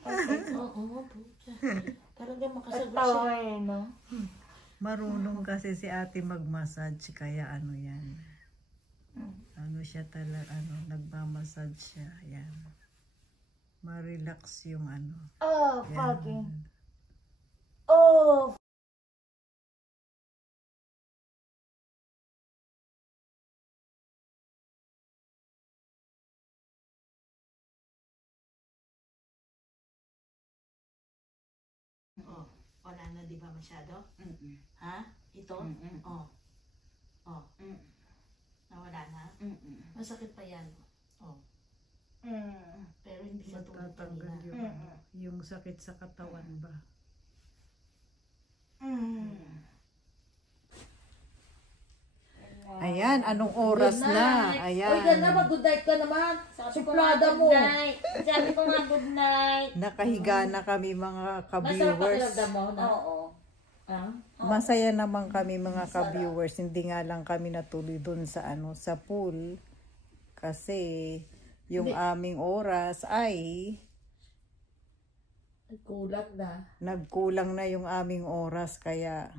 Oo, talaga makasagot Tawa siya. eh, no? Marunong kasi si ate mag-massage, kaya ano yan. Ano siya talaga, nagmamassage siya. Yan. Ma-relax yung ano. Oh, Yan. fucking. Oh, Oh, wala na di ba masyado? Ha? Ito? Oh. Oh. Nawala na? Masakit pa yan. Oh. Pero hindi ka tulad Matatanggal kanina. yung sakit sa katawan ba? Ayan, anong oras na? Ayan. Uy, ganda, mag-good night ka naman. Suplada mo. Sabi ko nga good night. Nakahiga na kami mga Masarap ka-viewers. pakiramdam mo na? Oo. Masaya naman kami mga ka-viewers. Hindi nga lang kami natuloy dun sa sa pool. Kasi yung aming oras ay Kulang na. nagkulang na yung aming oras, kaya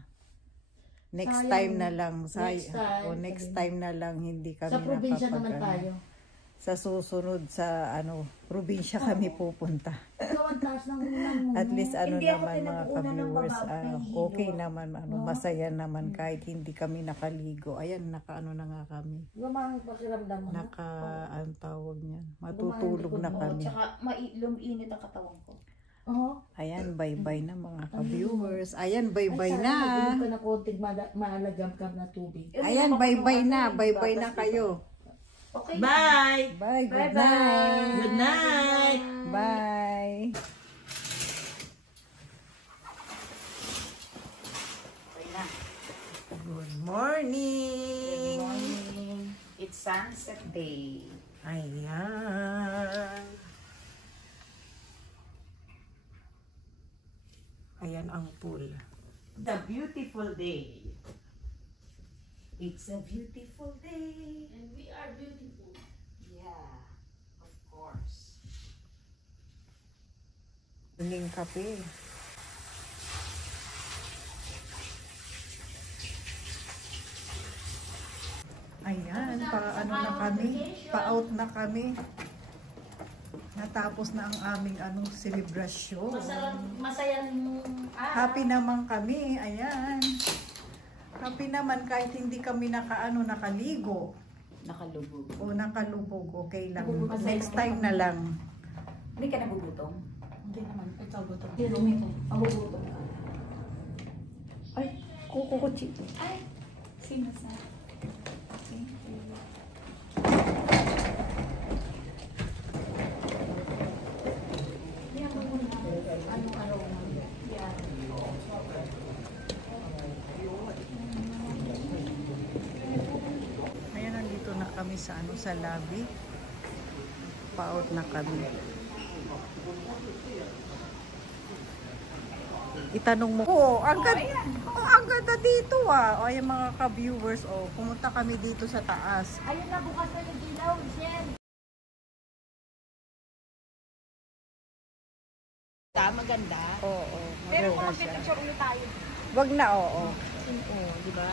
next Sayang. time na lang. Next time. Next time na lang, hindi kami Sa probinsya naman nakapag- tayo. Sa susunod sa probinsya kami pupunta. Ikaw ang taas ng ulan mo. At least Hindi ako naman mga pinag-uunan ng ka-viewers, babae, okay naman, masaya naman kahit hindi kami nakaligo. Ayan, na nga kami. Gumang pakiramdam mo. Ang tawag niyan. Matutulog na kami. Tsaka luminit ang katawan ko. Oo. Ayan, bye-bye na mga ka-viewers. Ayan, bye-bye Ay, na. sana mag-inom ka na konting maalagam ka na tubig. Ayan, bye-bye na. Bye-bye na kayo. Okay. Bye! Bye, good Bye-bye. night. Good night! Bye. Good morning. Morning. It's sunset day. Ayan. Ayan ang pool. The beautiful day. It's a beautiful day. And we are beautiful. Yeah, of course. Huling kape. Ayan, na kami. Pa-out na kami. Natapos na ang aming selebrasyon. Masayang Happy naman kami. Ayan. Happy naman kahit hindi kami nakaligo. nakalubog. O nakalubog. Okay lang. Next time na lang. Hindi ka nagugutom? Hindi naman. Ikaw gutom. Ako gutom. Ay, kukukuchi. Ay, sino sa? Ayan, nandito na kami sa sa lobby. Pa-out na kami. Itanong mo, ang ganda dito O, ayan mga ka-viewers, pumunta kami dito sa taas. Ayun na, bukas na yung dilaw, Jen. Maganda. Oo, Pero kung maganda siya. mag-picture ulit tayo. Wag na, oo. Di ba?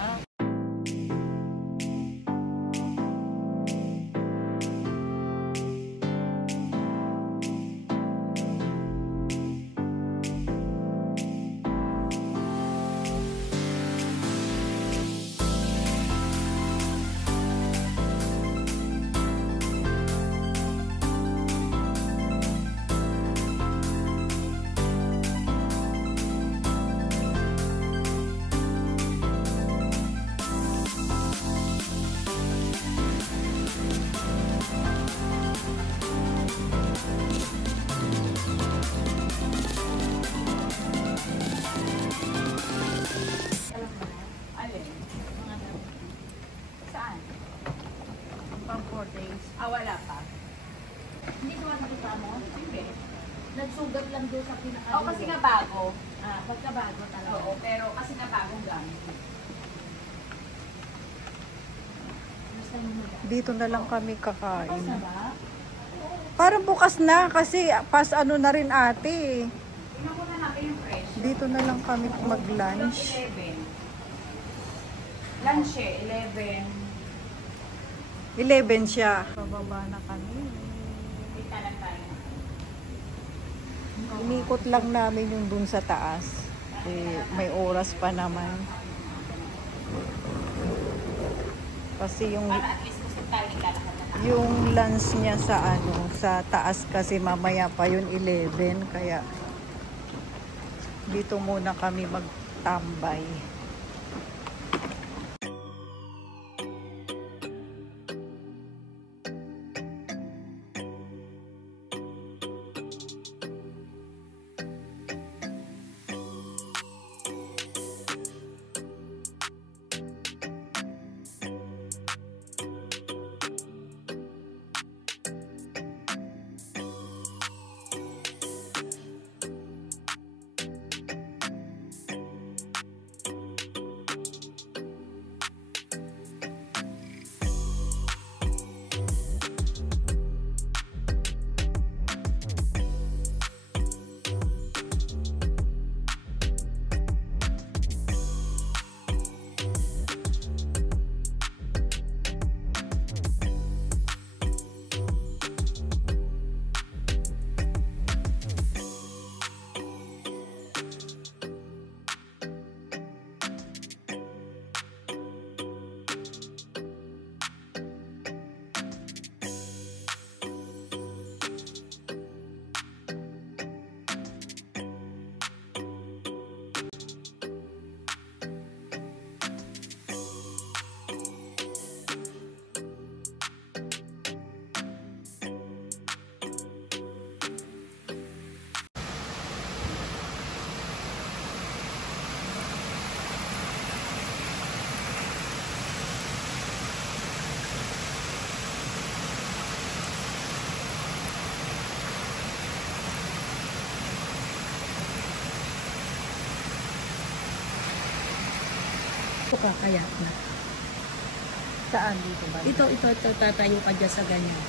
Wala pa. Hindi ko nakita mo? Hindi. Nagsugat lang doon sa pinaka. Oo, kasi nga bago. Pagkabago talaga. Oo, pero kasi nga bagong gamit. Gusto mo na. Dito na lang kami kakain. Tapos na ba? Parang bukas na kasi pas ano na rin ate. Tingnan muna natin yung fresh. Dito na lang kami mag-lunch. 11. Lunch eh, 11. 11 siya. Bababa na kami. Wait na lang tayo. Inikot lang namin yung dun sa taas. Eh, may oras pa naman. Kasi Para at least gusto tayo ikalakad na tayo. yung lunch niya sa taas kasi mamaya pa yun 11 kaya dito muna kami magtambay. Ito kakayak na. Saan dito ba? Ito, tatayo ka dyan sa ganyan.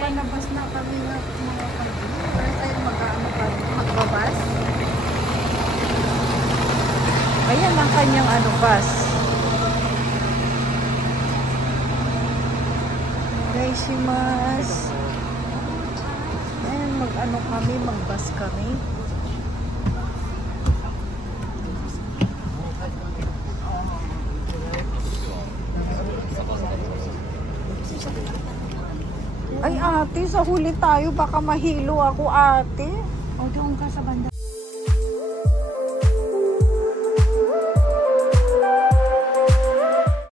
Palabas na kami ng mga kaibigan. Para tayo magbabas. Ayan ang kanyang bus. Daishimasu. Ayan, magbus kami. Ay ate, sa huli tayo, baka mahilo ako ate. O doon ka sa banda